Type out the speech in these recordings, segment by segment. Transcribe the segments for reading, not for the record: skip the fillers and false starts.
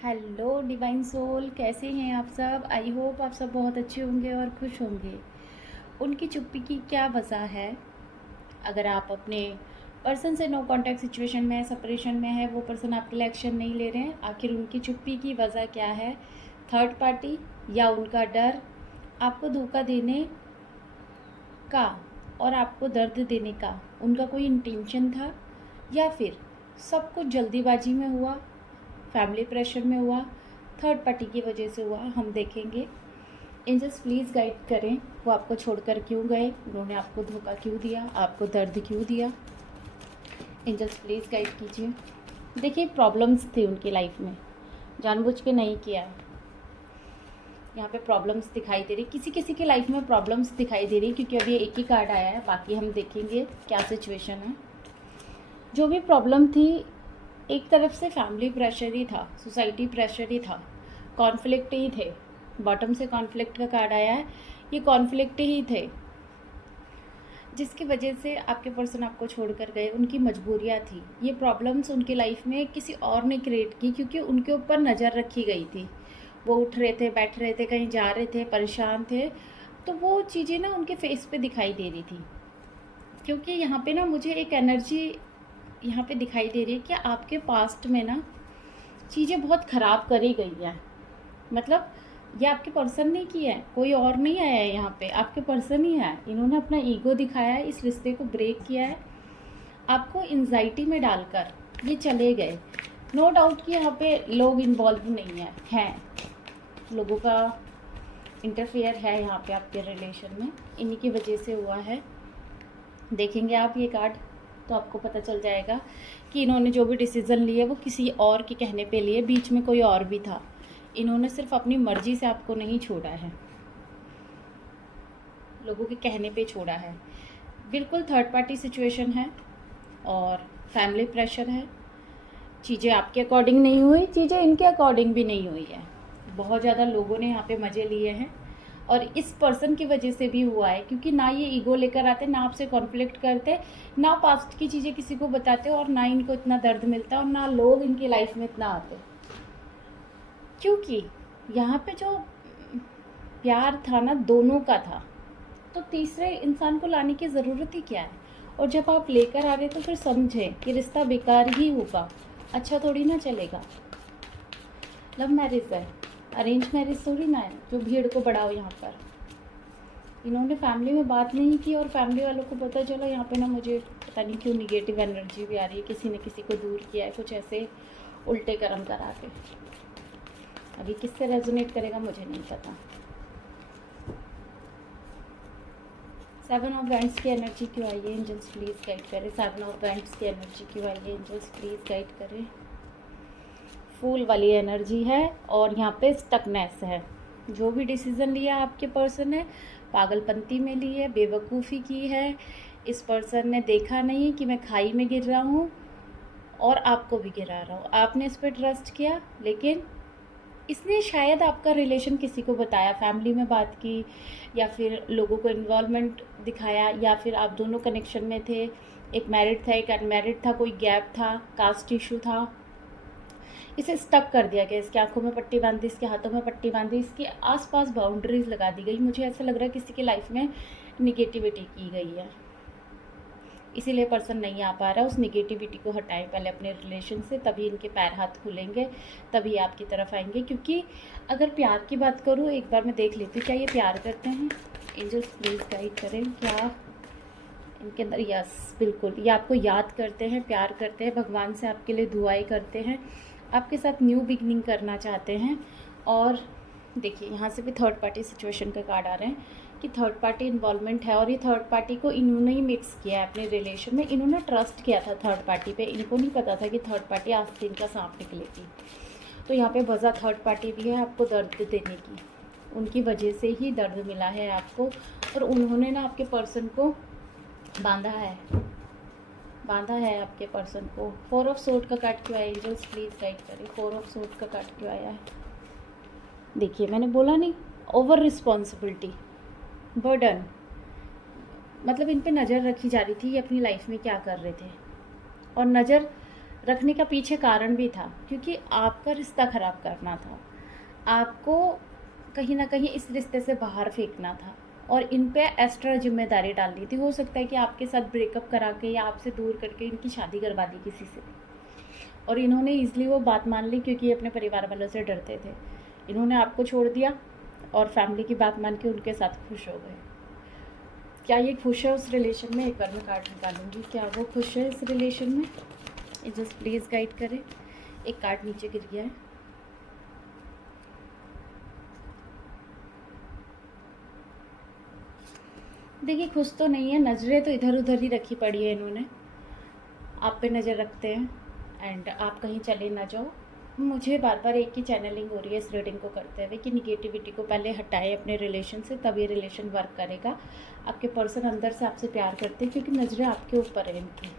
Hello divine soul, कैसे हैं आप सब। आई होप आप सब बहुत अच्छे होंगे और खुश होंगे। उनकी चुप्पी की क्या वजह है? अगर आप अपने पर्सन से नो कांटेक्ट सिचुएशन में है, सेपरेशन में है, वो पर्सन आपके लिए एक्शन नहीं ले रहे हैं, आखिर उनकी चुप्पी की वजह क्या है? थर्ड पार्टी या उनका डर आपको धोखा देने का और आपको दर्द देने का उनका कोई इंटेंशन था, या फिर सब कुछ जल्दीबाजी में हुआ, फैमिली प्रेशर में हुआ, थर्ड पार्टी की वजह से हुआ? हम देखेंगे। एंजल्स प्लीज़ गाइड करें, वो आपको छोड़कर क्यों गए, उन्होंने आपको धोखा क्यों दिया, आपको दर्द क्यों दिया। एंजल्स प्लीज़ गाइड कीजिए। देखिए, प्रॉब्लम्स थी उनकी लाइफ में, जानबूझ के नहीं किया है। यहाँ पे प्रॉब्लम्स दिखाई दे रही, किसी किसी की लाइफ में प्रॉब्लम्स दिखाई दे रही, क्योंकि अभी एक ही कार्ड आया है, बाकी हम देखेंगे क्या सिचुएशन है। जो भी प्रॉब्लम थी, एक तरफ से फैमिली प्रेशर ही था, सोसाइटी प्रेशर ही था, कॉन्फ्लिक्ट ही थे। बॉटम से कॉन्फ्लिक्ट का कार्ड आया है, ये कॉन्फ्लिक्ट ही थे जिसकी वजह से आपके पर्सन आपको छोड़कर गए। उनकी मजबूरियाँ थी, ये प्रॉब्लम्स उनकी लाइफ में किसी और ने क्रिएट की, क्योंकि उनके ऊपर नज़र रखी गई थी। वो उठ रहे थे, बैठ रहे थे, कहीं जा रहे थे, परेशान थे, तो वो चीज़ें ना उनके फेस पे दिखाई दे रही थी। क्योंकि यहाँ पे ना मुझे एक एनर्जी यहाँ पे दिखाई दे रही है कि आपके पास्ट में ना चीज़ें बहुत ख़राब करी गई हैं। मतलब ये आपके पर्सन ने किया है, कोई और नहीं आया है यहाँ पे, आपके पर्सन ही है। इन्होंने अपना ईगो दिखाया है, इस रिश्ते को ब्रेक किया है, आपको एंजाइटी में डालकर ये चले गए। नो डाउट कि यहाँ पे लोग इन्वॉल्व नहीं हैं, लोगों का इंटरफेयर है यहाँ पे आपके रिलेशन में, इन्हीं की वजह से हुआ है। देखेंगे आप ये कार्ड तो आपको पता चल जाएगा कि इन्होंने जो भी डिसीज़न लिए वो किसी और के कहने पे लिए, बीच में कोई और भी था। इन्होंने सिर्फ अपनी मर्जी से आपको नहीं छोड़ा है, लोगों के कहने पे छोड़ा है। बिल्कुल थर्ड पार्टी सिचुएशन है और फैमिली प्रेशर है। चीज़ें आपके अकॉर्डिंग नहीं हुई, चीज़ें इनके अकॉर्डिंग भी नहीं हुई है। बहुत ज़्यादा लोगों ने यहाँ पे मज़े लिए हैं और इस पर्सन की वजह से भी हुआ है, क्योंकि ना ये ईगो लेकर आते, ना आपसे कॉन्फ्लिक्ट करते, ना पास्ट की चीज़ें किसी को बताते, और ना इनको इतना दर्द मिलता, और ना लोग इनकी लाइफ में इतना आते। क्योंकि यहाँ पे जो प्यार था ना, दोनों का था, तो तीसरे इंसान को लाने की ज़रूरत ही क्या है। और जब आप लेकर आ रहे तो फिर समझें कि रिश्ता बेकार ही होगा, अच्छा थोड़ी ना चलेगा। लव मैरिज है, अरेंज मैरिज थोड़ी ना है जो भीड़ को बढ़ाओ। यहाँ पर इन्होंने फैमिली में बात नहीं की और फैमिली वालों को पता चला। यहाँ पे ना मुझे पता नहीं क्यों निगेटिव एनर्जी भी आ रही है, किसी ने किसी को दूर किया है, कुछ ऐसे उल्टे कर्म करा के। अभी किससे रेजोनेट करेगा मुझे नहीं पता। 7 ऑफ वैंड्स की एनर्जी क्यों आई है, एंजल्स प्लीज़ गाइड करें। 7 ऑफ वैंड्स की एनर्जी क्यों आई है, एंजल्स प्लीज़ गाइड करें। फूल वाली एनर्जी है और यहाँ पे स्टकनेस है। जो भी डिसीज़न लिया आपके पर्सन ने, पागलपंती में ली है, बेवकूफ़ी की है। इस पर्सन ने देखा नहीं कि मैं खाई में गिर रहा हूँ और आपको भी गिरा रहा हूँ। आपने इस पर ट्रस्ट किया, लेकिन इसने शायद आपका रिलेशन किसी को बताया, फैमिली में बात की, या फिर लोगों को इन्वॉल्वमेंट दिखाया, या फिर आप दोनों कनेक्शन में थे, एक मैरिड था एक अनमैरिड था, कोई गैप था, कास्ट इशू था। इसे स्टक कर दिया गया, इसकी आंखों में पट्टी बांध दी, इसके हाथों में पट्टी बांधी, इसके आसपास बाउंड्रीज लगा दी गई। मुझे ऐसा लग रहा है किसी की लाइफ में निगेटिविटी की गई है, इसीलिए पर्सन नहीं आ पा रहा। उस निगेटिविटी को हटाएं पहले अपने रिलेशन से, तभी इनके पैर हाथ खुलेंगे, तभी आपकी तरफ आएंगे। क्योंकि अगर प्यार की बात करूँ, एक बार मैं देख लेती हूँ क्या ये प्यार करते हैं। एंजल्स प्लीज़ गाइड करें, क्या इनके अंदर, यस बिल्कुल, ये आपको याद करते हैं, प्यार करते हैं, भगवान से आपके लिए दुआएं करते हैं, आपके साथ न्यू बिगनिंग करना चाहते हैं। और देखिए यहाँ से भी थर्ड पार्टी सिचुएशन का कार्ड आ रहे हैं कि थर्ड पार्टी इन्वॉल्वमेंट है, और ये थर्ड पार्टी को इन्होंने ही मिक्स किया है अपने रिलेशन में। इन्होंने ट्रस्ट किया था थर्ड पार्टी पे, इनको नहीं पता था कि थर्ड पार्टी आस्तीन का सांप निकलेगी। तो यहाँ पे वजह थर्ड पार्टी भी है आपको दर्द देने की, उनकी वजह से ही दर्द मिला है आपको, और उन्होंने ना आपके पर्सन को बांधा है, बांधा है आपके पर्सन को। 4 ऑफ सोर्ड का कार्ड क्यों आया, एंजल्स प्लीज़ गाइड करें। 4 ऑफ सोर्ड का कार्ड क्यों आया है? देखिए मैंने बोला नहीं, ओवर रिस्पॉन्सिबिलिटी, बर्डन, मतलब इन पे नज़र रखी जा रही थी, ये अपनी लाइफ में क्या कर रहे थे, और नज़र रखने का पीछे कारण भी था, क्योंकि आपका रिश्ता ख़राब करना था, आपको कहीं न कहीं इस रिश्ते से बाहर फेंकना था और इन पे एक्स्ट्रा ज़िम्मेदारी डालनी थी। हो सकता है कि आपके साथ ब्रेकअप करा के या आपसे दूर करके इनकी शादी करवा दी किसी से, और इन्होंने ईज़िली वो बात मान ली क्योंकि ये अपने परिवार वालों से डरते थे। इन्होंने आपको छोड़ दिया और फैमिली की बात मान के उनके साथ खुश हो गए। क्या ये खुश है उस रिलेशन में? एक बार मैं कार्ड निकालूंगी, क्या वो खुश है इस रिलेशन में? ये जस्ट प्लीज़ गाइड करें। एक कार्ड नीचे गिर गया है। देखिए, खुश तो नहीं है, नज़रें तो इधर उधर ही रखी पड़ी है इन्होंने, आप पे नज़र रखते हैं एंड आप कहीं चले ना जाओ। मुझे बार बार एक ही चैनलिंग हो रही है इस रीडिंग को करते हुए कि निगेटिविटी को पहले हटाएं अपने रिलेशन से, तब ये रिलेशन वर्क करेगा। आपके पर्सन अंदर से आपसे प्यार करते हैं क्योंकि नज़रें आपके ऊपर है इनकी।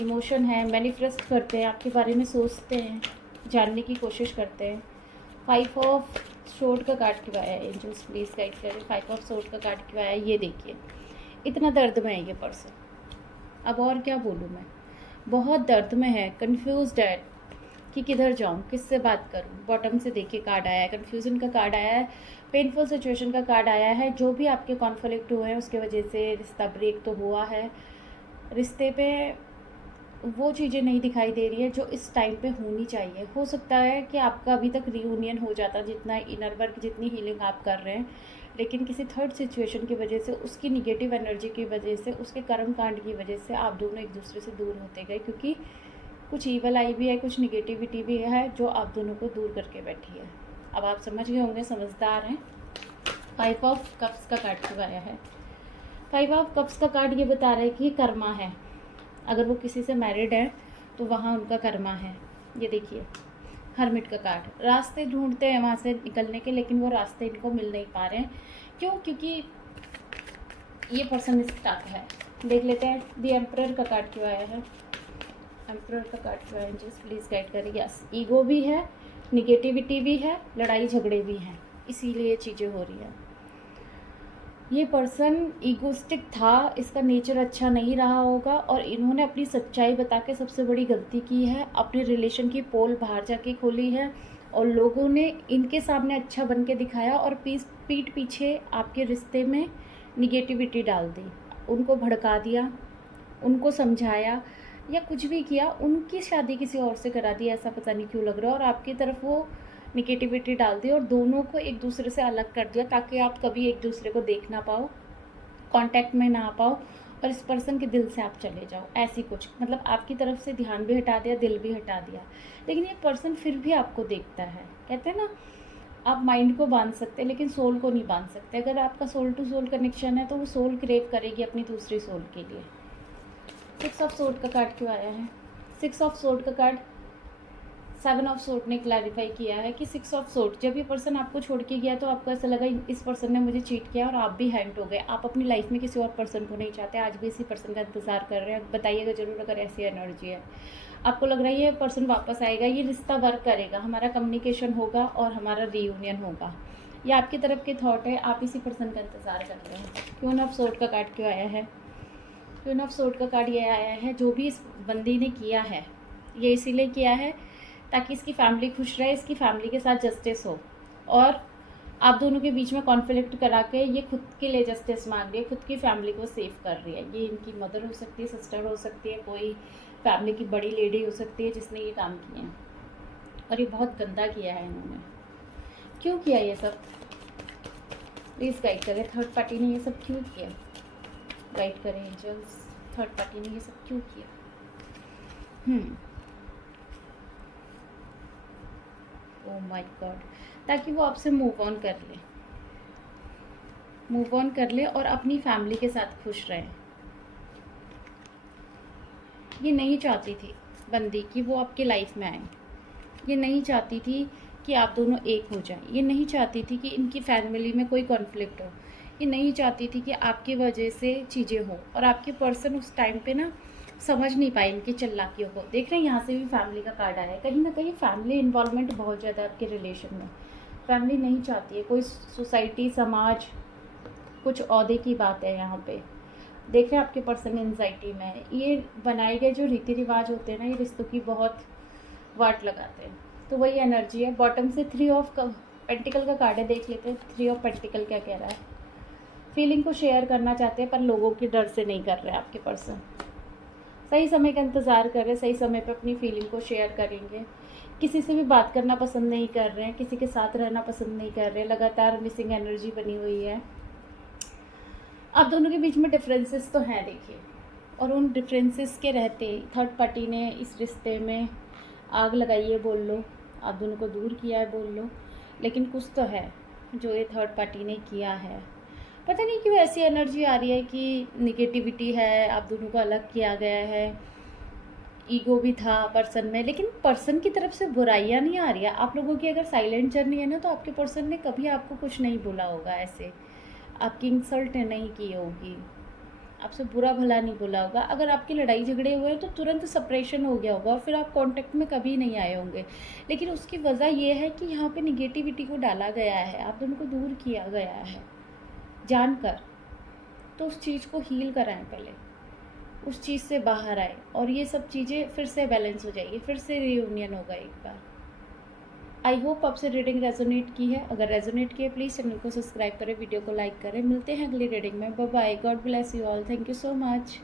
इमोशन है, मैनिफेस्ट करते हैं, आपके बारे में सोचते हैं, जानने की कोशिश करते हैं। 5 ऑफ सोर्ड का कार्ड क्यों आया है? एंजल्स प्लीज़ गाइड करें। 5 ऑफ सोर्ड का कार्ड क्यों आया है? ये देखिए, इतना दर्द में है ये पर्सन। अब और क्या बोलूँ मैं, बहुत दर्द में है, कन्फ्यूज्ड है कि किधर जाऊँ, किससे बात करूँ। बॉटम से देखिए कार्ड आया है, कन्फ्यूज़न का कार्ड आया है, पेनफुल सिचुएशन का कार्ड आया है। जो भी आपके कॉन्फ्लिक्ट हुए हैं उसके वजह से रिश्ता ब्रेक तो हुआ है, रिश्ते पे वो चीज़ें नहीं दिखाई दे रही है जो इस टाइम पे होनी चाहिए। हो सकता है कि आपका अभी तक रीयूनियन हो जाता, जितना इनर वर्क, जितनी हीलिंग आप कर रहे हैं, लेकिन किसी थर्ड सिचुएशन की वजह से, उसकी निगेटिव एनर्जी की वजह से, उसके कर्म कांड की वजह से आप दोनों एक दूसरे से दूर होते गए, क्योंकि कुछ ईवल आई भी है, कुछ निगेटिविटी भी है जो आप दोनों को दूर करके बैठी है। अब आप समझ गए होंगे, समझदार हैं। 5 ऑफ कप्स का कार्ड क्यों आया है? 5 ऑफ कप्स का कार्ड ये बता रहा है कि कर्मा है। अगर वो किसी से मैरिड है तो वहाँ उनका कर्मा है। ये देखिए, हर्मिट का कार्ड, रास्ते ढूंढते हैं वहाँ से निकलने के, लेकिन वो रास्ते इनको मिल नहीं पा रहे हैं। क्यों? क्योंकि ये पर्सन स्टक है। देख लेते हैं द एम्परर का कार्ड क्यों आया है। एम्परर का कार्ड क्यों आया? जस्ट प्लीज़ गाइड करें। यस, ईगो भी है, निगेटिविटी भी है, लड़ाई झगड़े भी हैं, इसीलिए ये चीज़ें हो रही हैं। ये पर्सन ईगोस्टिक था, इसका नेचर अच्छा नहीं रहा होगा और इन्होंने अपनी सच्चाई बता के सबसे बड़ी गलती की है। अपने रिलेशन की पोल बाहर जाके खोली है और लोगों ने इनके सामने अच्छा बन के दिखाया और पीठ पीछे आपके रिश्ते में निगेटिविटी डाल दी, उनको भड़का दिया, उनको समझाया या कुछ भी किया, उनकी शादी किसी और से करा दी, ऐसा पता नहीं क्यों लग रहा है, और आपकी तरफ वो निगेटिविटी डाल दी और दोनों को एक दूसरे से अलग कर दिया ताकि आप कभी एक दूसरे को देख ना पाओ, कांटेक्ट में ना आ पाओ और इस पर्सन के दिल से आप चले जाओ। ऐसी कुछ, मतलब आपकी तरफ से ध्यान भी हटा दिया, दिल भी हटा दिया, लेकिन ये पर्सन फिर भी आपको देखता है। कहते हैं ना, आप माइंड को बांध सकते हैं लेकिन सोल को नहीं बांध सकते। अगर आपका सोल टू सोल कनेक्शन है तो वो सोल क्रेव करेगी अपनी दूसरी सोल के लिए। 6 ऑफ सोर्ड का कार्ड क्यों आया है? 6 ऑफ सोर्ड का कार्ड 7 ऑफ सोर्ड ने क्लैरिफाई किया है कि 6 ऑफ सोर्ड, जब ये पर्सन आपको छोड़ के गया तो आपको ऐसा लगा इस पर्सन ने मुझे चीट किया और आप भी हैंड हो गए। आप अपनी लाइफ में किसी और पर्सन को नहीं चाहते, आज भी इसी पर्सन का इंतज़ार कर रहे हैं। बताइएगा ज़रूर अगर ऐसी एनर्जी है। आपको लग रहा है ये पर्सन वापस आएगा, ये रिश्ता वर्क करेगा, हमारा कम्युनिकेशन होगा और हमारा रीयूनियन होगा। ये आपकी तरफ के थॉट है, आप इसी पर्सन का इंतज़ार कर रहे हैं। क्वीन ऑफ सोर्ड का कार्ड क्यों आया है? क्वीन ऑफ सोर्ड का कार्ड ये आया है, जो भी इस बंदी ने किया है ये इसीलिए किया है ताकि इसकी फैमिली खुश रहे, इसकी फैमिली के साथ जस्टिस हो, और आप दोनों के बीच में कॉन्फ्लिक्ट करा के ये खुद के लिए जस्टिस मांग रही है, खुद की फैमिली को सेव कर रही है। ये इनकी मदर हो सकती है, सिस्टर हो सकती है, कोई फैमिली की बड़ी लेडी हो सकती है जिसने ये काम किए हैं, और ये बहुत गंदा किया है इन्होंने। क्यों किया ये सब? प्लीज़ गाइड करें, थर्ड पार्टी ने ये सब क्यों किया? गाइड करें एंजल्स, थर्ड पार्टी ने ये सब क्यों किया? ओह माय गॉड, ताकि वो आपसे मूव ऑन कर ले, मूव ऑन कर ले और अपनी फैमिली के साथ खुश रहे। ये नहीं चाहती थी बंदी कि वो आपकी लाइफ में आए, ये नहीं चाहती थी कि आप दोनों एक हो जाएं, ये नहीं चाहती थी कि इनकी फैमिली में कोई कॉन्फ्लिक्ट हो, ये नहीं चाहती थी कि आपकी वजह से चीज़ें हो। और आपके पर्सन उस टाइम पे ना समझ नहीं पाए इनकी चालाकियों को। देख रहे हैं, यहाँ से भी फैमिली का कार्ड आया है। कहीं ना कहीं फैमिली इन्वॉल्वमेंट बहुत ज़्यादा है आपके रिलेशन में। फैमिली नहीं चाहती है, कोई सोसाइटी, समाज, कुछ ओहदे की बात है यहाँ पे। देख रहे हैं आपके पर्सन एंजाइटी में है। ये बनाए गए जो रीति रिवाज होते हैं ना, ये रिश्तों की बहुत वाट लगाते हैं। तो वही एनर्जी है। बॉटम से 3 ऑफ पेंटिकल का कार्ड है, देख लेते हैं 3 ऑफ पेंटिकल क्या कह रहा है। फीलिंग को शेयर करना चाहते हैं पर लोगों के डर से नहीं कर रहे हैं आपके पर्सन। सही समय का इंतज़ार कर रहे हैं, सही समय पे अपनी फीलिंग को शेयर करेंगे। किसी से भी बात करना पसंद नहीं कर रहे हैं, किसी के साथ रहना पसंद नहीं कर रहे हैं, लगातार मिसिंग एनर्जी बनी हुई है। आप दोनों के बीच में डिफरेंसेस तो हैं देखिए, और उन डिफरेंसेस के रहते थर्ड पार्टी ने इस रिश्ते में आग लगाई है बोल लो, आप दोनों को दूर किया है बोल लो, लेकिन कुछ तो है जो ये थर्ड पार्टी ने किया है। पता नहीं क्यों ऐसी एनर्जी आ रही है कि निगेटिविटी है, आप दोनों को अलग किया गया है, ईगो भी था पर्सन में, लेकिन पर्सन की तरफ से बुराइयां नहीं आ रही है। आप लोगों की अगर साइलेंट जर्नी है ना, तो आपके पर्सन ने कभी आपको कुछ नहीं बोला होगा, ऐसे आपकी इंसल्ट नहीं की होगी, आपसे बुरा भला नहीं बोला होगा। अगर आपकी लड़ाई झगड़े हुए हैं तो तुरंत सेपरेशन हो गया होगा और फिर आप कांटेक्ट में कभी नहीं आए होंगे। लेकिन उसकी वजह ये है कि यहाँ पे निगेटिविटी को डाला गया है, आप दोनों को दूर किया गया है जानकर। तो उस चीज़ को हील कराएं पहले, उस चीज़ से बाहर आए और ये सब चीज़ें फिर से बैलेंस हो जाएगी, फिर से रियूनियन होगा एक बार। आई होप आपसे रीडिंग रेजोनेट की है। अगर रेजोनेट की है प्लीज़ चैनल को सब्सक्राइब करें, वीडियो को लाइक करें। मिलते हैं अगली रीडिंग में। Bye bye, God bless you all, thank you so much.